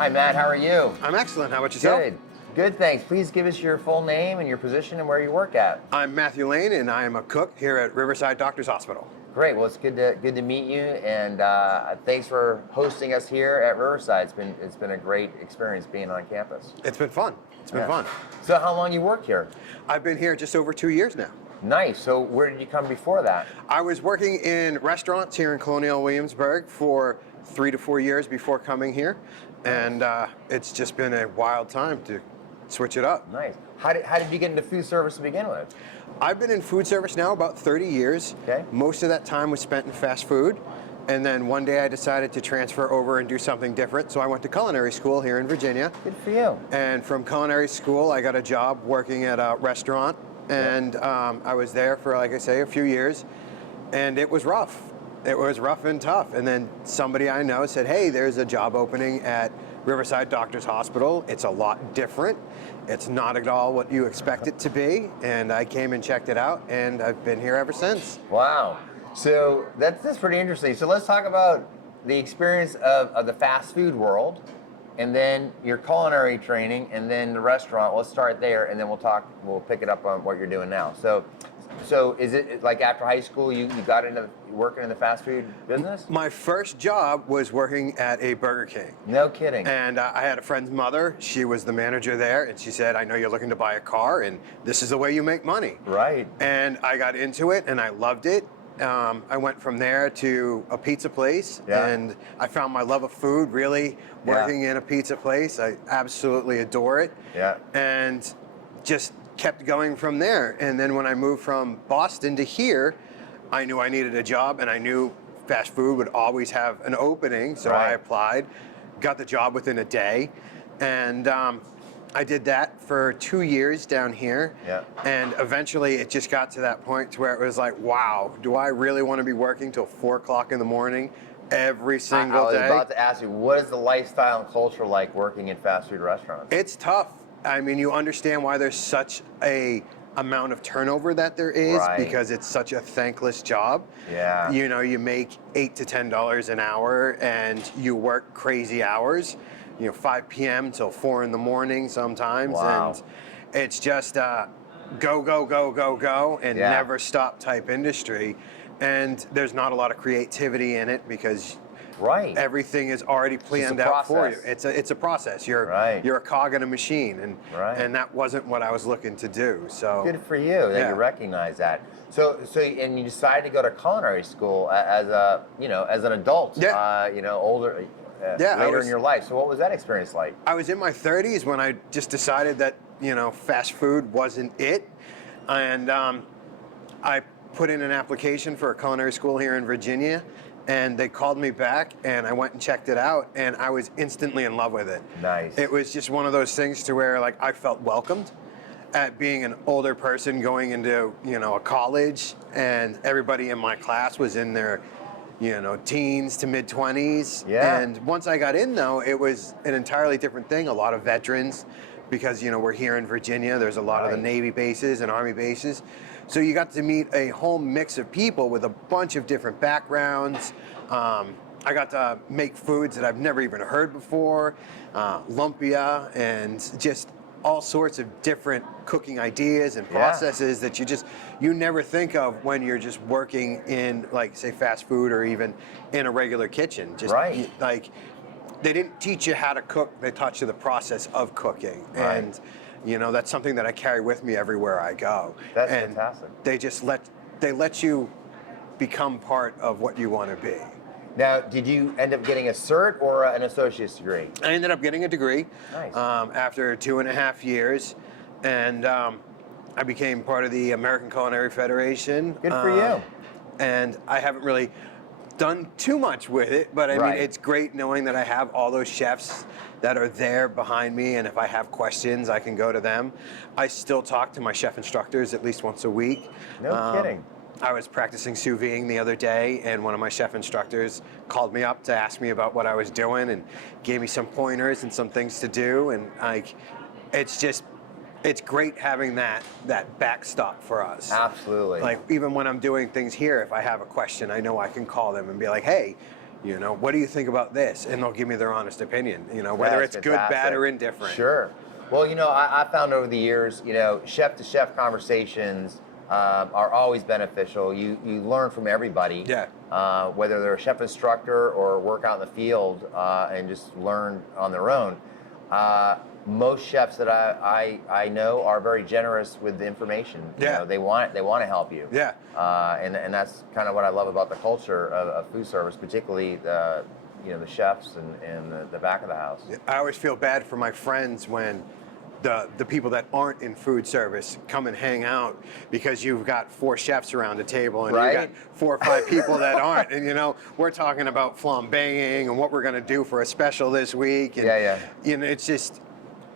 Hi, Matt. How are you? I'm excellent. How about yourself? Good. Good, thanks. Please give us your full name and your position and where you work at. I'm Matthew Lane, and I am a cook here at Riverside Doctors Hospital. Great. Well, it's good to meet you, and thanks for hosting us here at Riverside. It's been a great experience being on campus. It's been fun. It's been fun. So, how long you work here? I've been here just over 2 years now. Nice. So, where did you come before that? I was working in restaurants here in Colonial Williamsburg for 3 to 4 years before coming here, and it's just been a wild time to switch it up. Nice. How did you get into food service to begin with? I've been in food service now about 30 years. Okay. Most of that time was spent in fast food. And then one day I decided to transfer over and do something different. So I went to culinary school here in Virginia. Good for you. And from culinary school, I got a job working at a restaurant. And I was there for, like I say, a few years. And it was rough. It was rough and tough. And then somebody I know said, hey, there's a job opening at Riverside Doctors Hospital. It's a lot different. It's not at all what you expect it to be. And I came and checked it out, and I've been here ever since. Wow. So that's pretty interesting. So let's talk about the experience of the fast food world, and then your culinary training, and then the restaurant. Let's start there, and then we'll pick it up on what you're doing now. So is it like after high school you got into working in the fast food business? My first job was working at a Burger King. No kidding. And I had a friend's mother. She was the manager there, and she said, I know you're looking to buy a car, and this is the way you make money. Right. And I got into it, and I loved it. I went from there to a pizza place, and I found my love of food really working in a pizza place. I absolutely adore it. Yeah. And just kept going from there. And then when I moved from Boston to here, I knew I needed a job, and I knew fast food would always have an opening. So I applied, got the job within a day, and I did that for 2 years down here. Yeah. And eventually it just got to that point to where it was like, wow, do I really want to be working till 4 o'clock in the morning every single day? I was about to ask you, what is the lifestyle and culture like working in fast food restaurants? It's tough. I mean, you understand why there's such a amount of turnover that there is, because it's such a thankless job. Yeah. You know, you make $8 to $10 an hour, and you work crazy hours. 5 p.m. till 4 in the morning sometimes. Wow. And it's just go, go, go, go, go, and never stop type industry. And there's not a lot of creativity in it because everything is already planned out for you. It's a process. You're a cog in a machine, and that wasn't what I was looking to do. So good for you that you recognize that. So and you decided to go to culinary school as an adult. Older. Later in your life. So what was that experience like? I was in my 30s when I just decided that fast food wasn't it, and I put in an application for a culinary school here in Virginia, and they called me back, and I went and checked it out, and I was instantly in love with it. Nice. It was just one of those things to where I felt welcomed at being an older person going into a college, and everybody in my class was in their teens to mid-20s. Yeah. And once I got in, though, it was an entirely different thing. A lot of veterans, because, we're here in Virginia. There's a lot of the Navy bases and Army bases. So you got to meet a whole mix of people with a bunch of different backgrounds. I got to make foods that I've never even heard before, lumpia, and just all sorts of different cooking ideas and processes that you never think of when you're just working in, say, fast food or even in a regular kitchen. They didn't teach you how to cook, they taught you the process of cooking. And that's something that I carry with me everywhere I go. That's fantastic. They let you become part of what you want to be. Now, did you end up getting a cert or an associate's degree? I ended up getting a degree. Nice. After 2.5 years, and I became part of the American Culinary Federation. Good for you. And I haven't really done too much with it, but I mean, it's great knowing that I have all those chefs that are there behind me, and if I have questions, I can go to them. I still talk to my chef instructors at least once a week. No kidding. I was practicing sous videing the other day, and one of my chef instructors called me up to ask me about what I was doing and gave me some pointers and some things to do. And it's great having that backstop for us. Absolutely. Even when I'm doing things here, if I have a question, I know I can call them and be like, hey, You know, what do you think about this? And they'll give me their honest opinion, you know, whether That's it's good, bad, fantastic. or indifferent. Sure. Well, I found over the years, chef to chef conversations are always beneficial. You learn from everybody. Yeah. Whether they're a chef instructor or work out in the field and just learn on their own. Most chefs that I know are very generous with the information. Yeah. They want to help you. Yeah. And that's kind of what I love about the culture of food service, particularly the chefs and the back of the house. I always feel bad for my friends when the people that aren't in food service come and hang out because you've got 4 chefs around a table and Right? you got 4 or 5 people that aren't. And we're talking about flambeing and what we're going to do for a special this week. And, Yeah. It's just,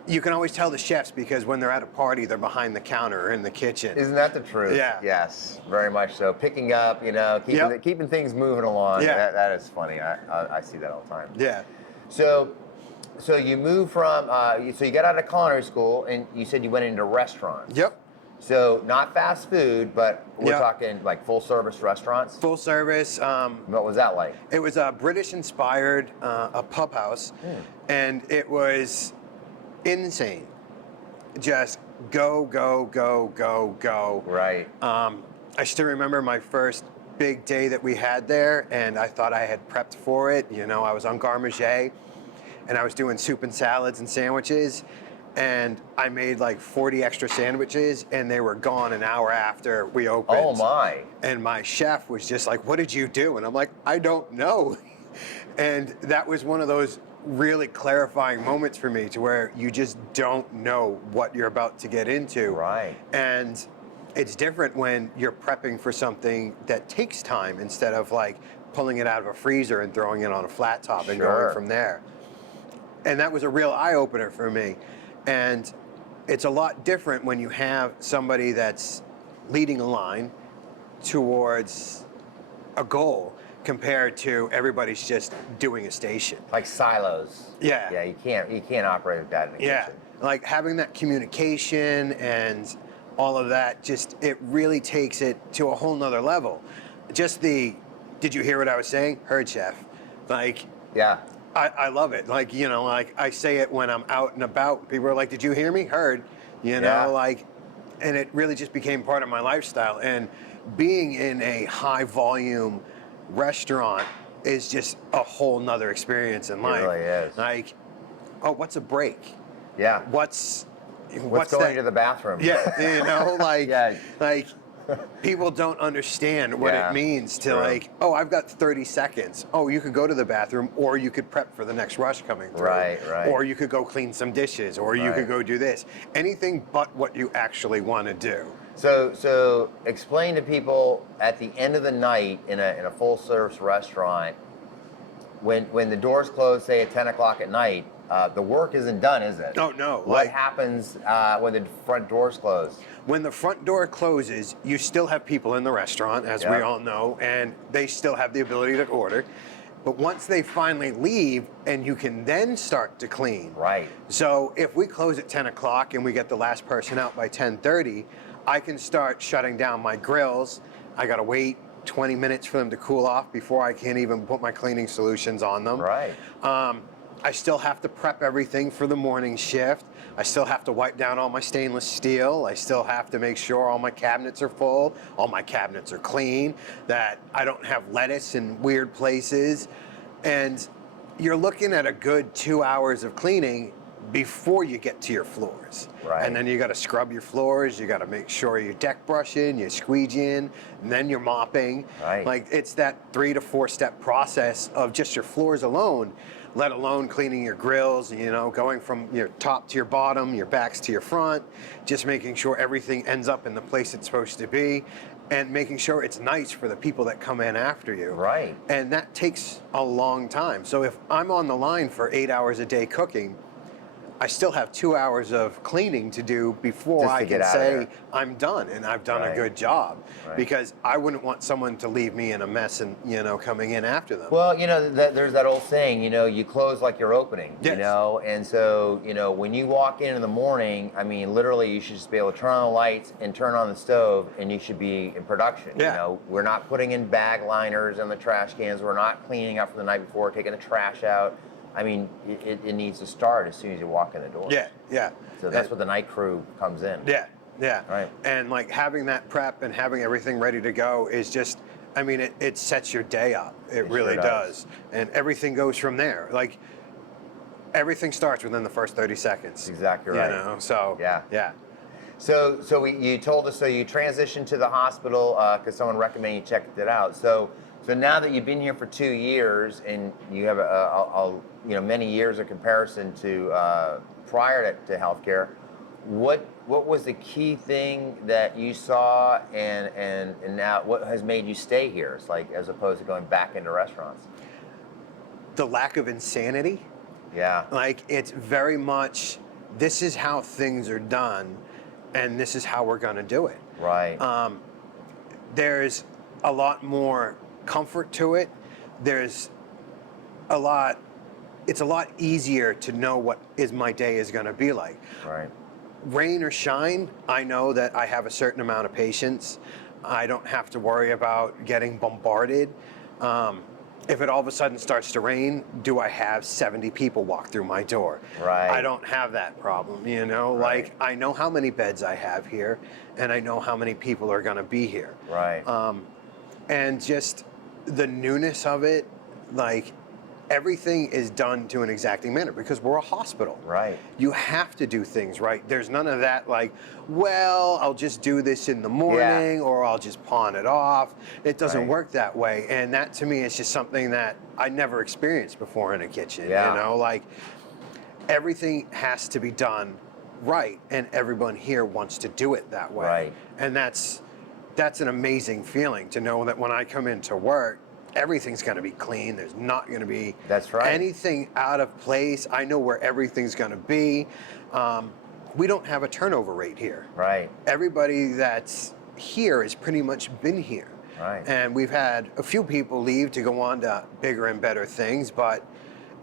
you can always tell the chefs because when they're at a party, they're behind the counter or in the kitchen. Isn't that the truth? Yeah. Yes, very much so. Picking up, keeping things moving along. Yeah. That is funny. I see that all the time. Yeah. So you moved from, so you got out of culinary school and you said you went into restaurants. Yep. So not fast food, but we're Yep. talking like full service restaurants. Full service. What was that like? It was a British inspired a pub house, and it was insane. Just go, go, go, go, go. Right. I still remember my first big day that we had there, and I thought I had prepped for it. I was on garde manger, and I was doing soup and salads and sandwiches, and I made like 40 extra sandwiches, and they were gone an hour after we opened. Oh my. And my chef was just like, "What did you do?" And I'm like, "I don't know." And that was one of those really clarifying moments for me to where you just don't know what you're about to get into. Right. And it's different when you're prepping for something that takes time instead of like pulling it out of a freezer and throwing it on a flat top and Sure. going from there. And that was a real eye-opener for me. And it's a lot different when you have somebody that's leading a line towards a goal compared to everybody's just doing a station. Like silos. Yeah. Yeah, you can't operate with that in the Yeah, kitchen. like having that communication and all of that, just it really takes it to a whole nother level. Just did you hear what I was saying? Heard, chef. Like, Yeah. I love it. Like, like I say it when I'm out and about. People are like, "Did you hear me?" Heard. Yeah. And it really just became part of my lifestyle. And being in a high volume restaurant is just a whole nother experience in life. really is. Like, oh, what's a break? Yeah. What's What's going to the bathroom? Yeah, like, Yeah. like people don't understand what Yeah, it means to true. like, oh, I've got 30 seconds. Oh, you could go to the bathroom, or you could prep for the next rush coming through. Right. Or you could go clean some dishes, or you Right. could go do this. Anything but what you actually want to do. So explain to people at the end of the night in a full service restaurant, when the doors close, say at 10 o'clock at night, the work isn't done, is it? Oh, no. What happens when the front doors close? When the front door closes, you still have people in the restaurant, as we Yeah. all know, and they still have the ability to order. But once they finally leave, and you can then start to clean. Right. So if we close at 10 o'clock and we get the last person out by 10:30, I can start shutting down my grills. I gotta wait 20 minutes for them to cool off before I can even put my cleaning solutions on them. Right. I still have to prep everything for the morning shift. I still have to wipe down all my stainless steel. I still have to make sure all my cabinets are full, all my cabinets are clean, that I don't have lettuce in weird places. And you're looking at a good 2 hours of cleaning before you get to your floors. Right. And then you got to scrub your floors, you got to make sure you're deck brushing, you're squeegeeing, and then you're mopping. Right. Like, it's that 3 to 4 step process of just your floors alone, let alone cleaning your grills, going from your top to your bottom, your backs to your front, just making sure everything ends up in the place it's supposed to be, and making sure it's nice for the people that come in after you. Right. And that takes a long time. So if I'm on the line for 8 hours a day cooking, I still have 2 hours of cleaning to do before Just to I get can out of say there. I'm done and I've done Right. a good job. Right. Because I wouldn't want someone to leave me in a mess and, coming in after them. Well, there's that old saying, you close like you're opening, Yes. and so, when you walk in the morning, I mean, literally you should just be able to turn on the lights and turn on the stove and you should be in production. Yeah. We're not putting in bag liners in the trash cans. We're not cleaning up from the night before, taking the trash out. I mean, it needs to start as soon as you walk in the door. Yeah, yeah. So that's where the night crew comes in. Yeah, yeah. Right. And like having that prep and having everything ready to go is just, I mean, it sets your day up. It really sure does. And everything goes from there. Like everything starts within the first 30 seconds. Exactly right. So Yeah. yeah. So you told us, so you transitioned to the hospital because someone recommended you checked it out. So now that you've been here for 2 years and you have many years of comparison to prior to healthcare, what was the key thing that you saw and now what has made you stay here? It's like as opposed to going back into restaurants. The lack of insanity. Yeah. Like it's very much, this is how things are done and this is how we're going to do it. Right. There's a lot more comfort to it. It's a lot easier to know what my day is going to be like. Right. Rain or shine, I know that I have a certain amount of patience. I don't have to worry about getting bombarded. If it all of a sudden starts to rain, do I have 70 people walk through my door? Right. I don't have that problem, Right. Like I know how many beds I have here and I know how many people are gonna be here. Right. And just the newness of it, like everything is done to an exacting manner because we're a hospital. Right. You have to do things right. There's none of that like, well, I'll just do this in the morning or I'll just pawn it off. It doesn't Right. work that way. And that to me is just something that I never experienced before in a kitchen. Yeah. Like everything has to be done right and everyone here wants to do it that way. Right. And that's an amazing feeling to know that when I come into work, everything's going to be clean. There's not going to be That's right. anything out of place. I know where everything's going to be. We don't have a turnover rate here. Right. Everybody that's here has pretty much been here. Right. And we've had a few people leave to go on to bigger and better things, but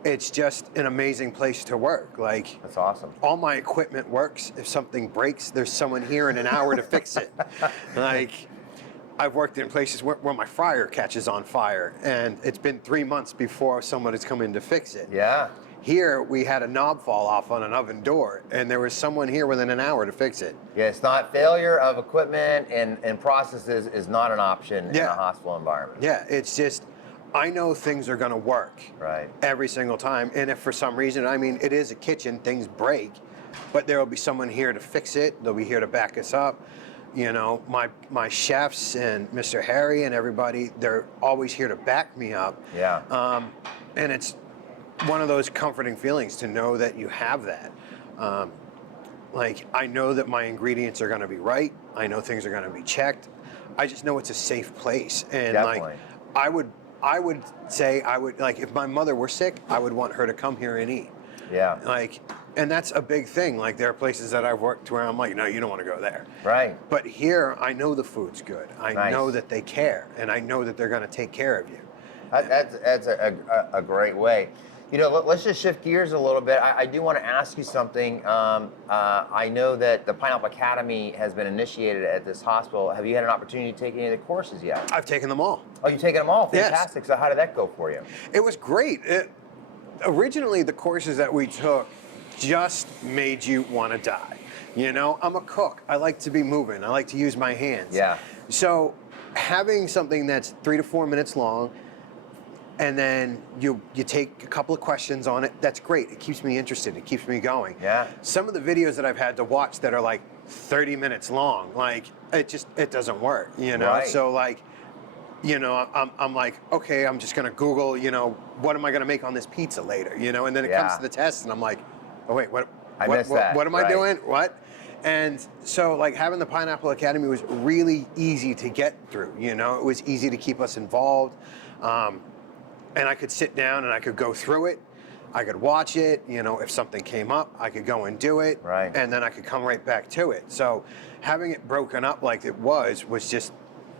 it's just an amazing place to work. Like That's awesome. all my equipment works. If something breaks, there's someone here in an hour to fix it. Like I've worked in places where my fryer catches on fire and it's been 3 months before someone has come in to fix it. Yeah. Here, we had a knob fall off on an oven door and there was someone here within an hour to fix it. Yeah, it's not failure of equipment and processes is not an option in a hospital environment. Yeah, it's just, I know things are gonna work Right. every single time. And if for some reason, I mean, it is a kitchen, things break, but there will be someone here to fix it. They'll be here to back us up. My chefs and Mr. Harry and everybody, they're always here to back me up. Yeah. And it's one of those comforting feelings to know that you have that. Like, I know that my ingredients are gonna be right. I know things are gonna be checked. I just know it's a safe place. And Definitely. like, I would say, like, if my mother were sick, I would want her to come here and eat. Yeah. Like, and that's a big thing. Like, there are places that I've worked where I'm like, no, you don't want to go there. Right. But here, I know the food's good. I Nice. know that they care, and I know that they're going to take care of you. That's a great way. Let's just shift gears a little bit. I do want to ask you something. I know that the Pineapple Academy has been initiated at this hospital. Have you had an opportunity to take any of the courses yet? I've taken them all. Oh, you've taken them all? Yes. Fantastic. So how did that go for you? It was great. Originally, the courses that we took just made you want to die. I'm a cook. I like to be moving. I like to use my hands. Yeah. So having something that's 3 to 4 minutes long, and then you take a couple of questions on it, that's great. It keeps me interested. It keeps me going. Yeah. Some of the videos that I've had to watch that are like 30 minutes long, like it doesn't work, Right. So like, I'm like, okay, I'm just gonna Google, what am I gonna make on this pizza later, and then it comes to the test and I'm like, oh wait, what am I doing? What? And so like having the Pineapple Academy was really easy to get through, it was easy to keep us involved. And I could sit down and I could go through it. I could watch it. You know, if something came up, I could go and do it, Right. and then I could come right back to it. So having it broken up like it was just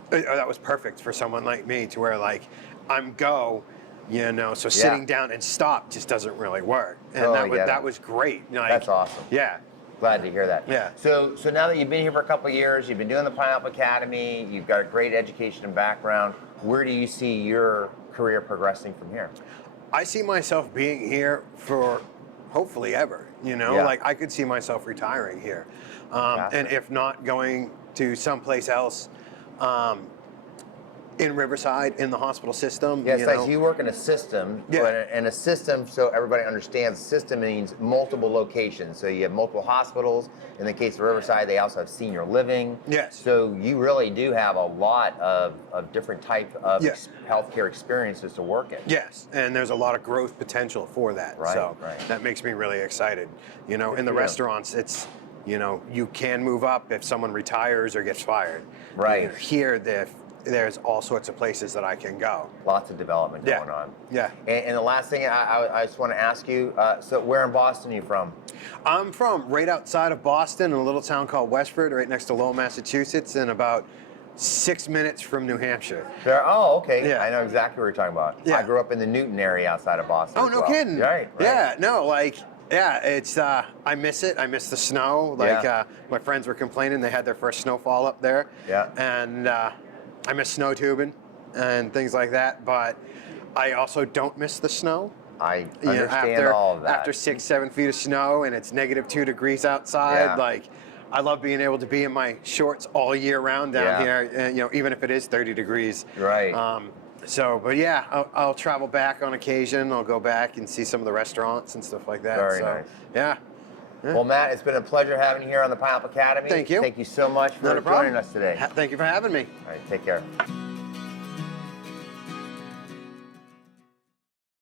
that was perfect for someone like me, to where like I'm go. You know, so sitting down and stop just doesn't really work, and Totally get that it. was great. Like, That's awesome. Yeah, Glad to hear that. Yeah. So now that you've been here for a couple of years, you've been doing the Pineapple Academy, you've got a great education and background. Where do you see your career progressing from here? I see myself being here for hopefully ever. You know, Yeah. like I could see myself retiring here, Gotcha. and if not, going to someplace else. In Riverside, in the hospital system. Yes, you like know. you work in a system, Yeah. and a system, so everybody understands, system means multiple locations. So you have multiple hospitals. In the case of Riverside, they also have senior living. Yes. So you really do have a lot of different type of Yes. healthcare experiences to work in. Yes, and there's a lot of growth potential for that. Right, So right. that makes me really excited. You know, Good in the for you. restaurants, it's, you know, you can move up if someone retires or gets fired. Right. You know, here, there's all sorts of places that I can go. Lots of development Yeah. going on. Yeah. And the last thing I just want to ask you, so where in Boston are you from? I'm from right outside of Boston in a little town called Westford, right next to Lowell, Massachusetts, and about 6 minutes from New Hampshire. Oh, okay. Yeah. I know exactly what you're talking about. Yeah. I grew up in the Newton area outside of Boston. Oh, as no well. kidding. Right. Yeah, no, like, yeah, it's, I miss it. I miss the snow. Like, Yeah. my friends were complaining they had their first snowfall up there. Yeah. And I miss snow tubing and things like that, but I also don't miss the snow. I You know, understand all of that. After 6-7 feet of snow and it's -2 degrees outside, Yeah. like, I love being able to be in my shorts all year round down Yeah. here, and, you know, even if it is 30 degrees. Right. But yeah, I'll travel back on occasion. I'll go back and see some of the restaurants and stuff like that. Very so, nice. Yeah. Well, Matt, it's been a pleasure having you here on the Pineapple Academy. Thank you. Thank you so much for Not a problem. joining us today. Thank you for having me. All right, take care.